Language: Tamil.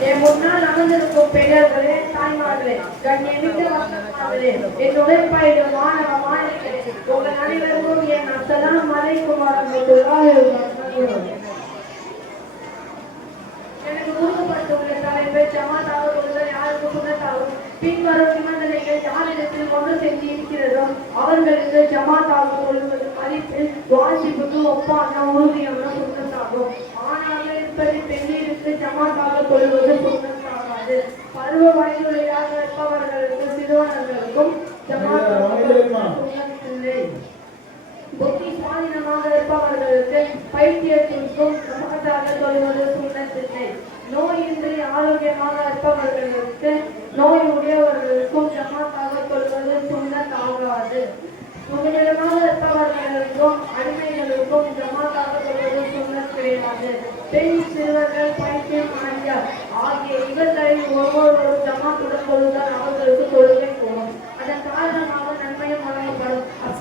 என் முன்னால் அமர்ந்திருக்கும் பெரியவர்களே தாய்மார்களே கண்ணியமிக்க வசனமார்களே என் உடற்பாயிடும் மாணவ மாணவிகளே உங்கள் அனைவரும் எனக்கு தலைப்பு யாருக்கு பின்வரும் நிபந்தனைகள் யாரிடத்தில் இருக்கிறதோ அவர்களுக்கு ஜமாத்தாக கொள்வது மதிப்பு வாசிப்புக்கு ஒப்பான உறுதியான சுண்ணத்தாகும் ஆணாக இருப்பது பெண்ணிற்கு ஜமாத்தாக கொள்வது சுண்ணத்தாகாது பருவ வயதுடையாக இருப்பவர்களுக்கு சிறுவனர்களுக்கும் ஜமாத்தாக புத்தி சுவாதீனமாக இருப்பவர்களுக்கு பைத்தியத்திற்கும் சமத்தாக சொல்வது சுண்ணத்தில்லை. நோயின்றி ஆரோக்கியமாக இருப்பவர்களுக்கு நோய் உடையவர்களுக்கும் ஜமாத்தாக கொள்வது சுண்ணத்தாகாது. சுதந்திரமாக இருப்பவர்களுக்கும் அடிமைகளுக்கும் ஜமாத்தாக கொள்வது சுண்ணத் கிடையாது. பெண் சிறுவர்கள் பைத்தியம் ஆகிய ஆகிய இவர்களில் ஒவ்வொருவரும் ஜமாத்